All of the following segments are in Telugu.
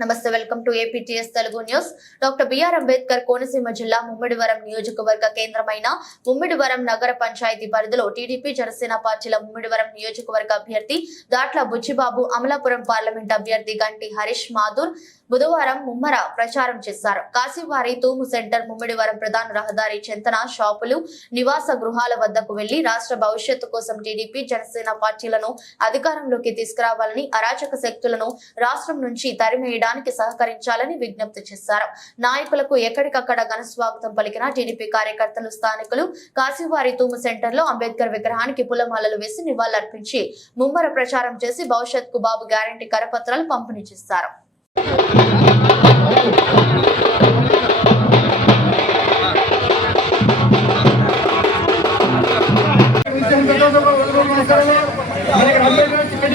నమస్తే welcome to APTS Telugu news. Doctor B R Ambedkar Konaseema జిల్లా ముమ్మిడివరం నియోజకవర్గ కేంద్రమైన ముమ్మిడివరం నగర పంచాయతీ పరిధిలో టీడీపీ జనసేన పార్టీల ముమ్మిడివరం నియోజకవర్గ అభ్యర్థి దాట్ల బుచ్చిబాబు అమలాపురం పార్లమెంట్ అభ్యర్థి గంటి హరీష్ మాధుర్ బుధవారం ముమ్మర ప్రచారం చేశారు. కాశీవారి తూము సెంటర్ ముమ్మిడివరం ప్రధాన రహదారి చెంతన షాపులు నివాస గృహాల వద్దకు వెళ్ళి రాష్ట్ర భవిష్యత్తు కోసం టీడీపీ జనసేన పార్టీలను అధికారంలోకి తీసుకురావాలని అరాచక శక్తులను రాష్ట్రం నుంచి తరిమేయడానికి సహకరించాలని విజ్ఞప్తి చేశారు. నాయకులకు ఎక్కడికక్కడ ఘన స్వాగతం పలికిన టీడీపీ కార్యకర్తలు స్థానికులు కాశీవారి తూము సెంటర్లో అంబేద్కర్ విగ్రహానికి పూలమాలలు వేసి నివాళులర్పించి ముమ్మర ప్రచారం చేసి భవిష్యత్కు బాబు గ్యారంటీ కరపత్రాలు పంపిణీ చేశారు. మనకి అంబేద్కర్ టికెట్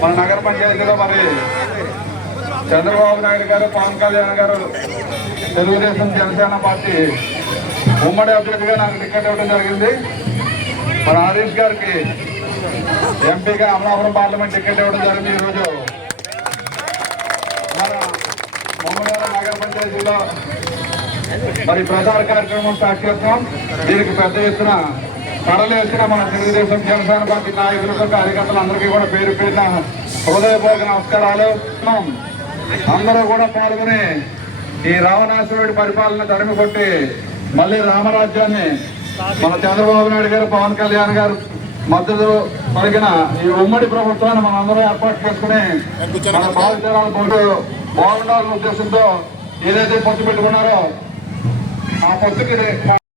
మన నగర పంచాయతీలో మరి చంద్రబాబు నాయుడు గారు పవన్ కళ్యాణ్ గారు తెలుగుదేశం జనసేన పార్టీ ఉమ్మడి అభ్యర్థిగా నాకు టికెట్ ఇవ్వడం జరిగింది. మన ఆదేశ్ గారికి ఎంపీగా అమలాపురం పార్లమెంట్ టికెట్ ఇవ్వడం జరిగింది ఈరోజు. మన మమ్మల్ని నగర పంచాయతీలో మరి ప్రచార కార్యక్రమం స్టార్ట్ చేస్తాం. దీనికి పెద్ద ఎత్తున తరలి వచ్చిన మన తెలుగుదేశం జనసేన పార్టీ నాయకులకు కార్యకర్తలు అందరికీ కూడా పేరు పేరిన హృదయపూర్వక నమస్కారాలు. అందరూ కూడా పాల్గొని ఈ రావణాసురుడి పరిపాలన తరిమి కొట్టి మళ్ళీ రామరాజ్యాన్ని మన చంద్రబాబు నాయుడు గారు పవన్ కళ్యాణ్ గారు మద్దతు పలికిన ఈ ఉమ్మడి ప్రభుత్వాన్ని మనం అందరూ ఏర్పాటు చేసుకుని మన భావితరాలు బాగుండాలనే ఉద్దేశంతో ఏదైతే పొత్తు పెట్టుకున్నారో ఆ పొత్తుకి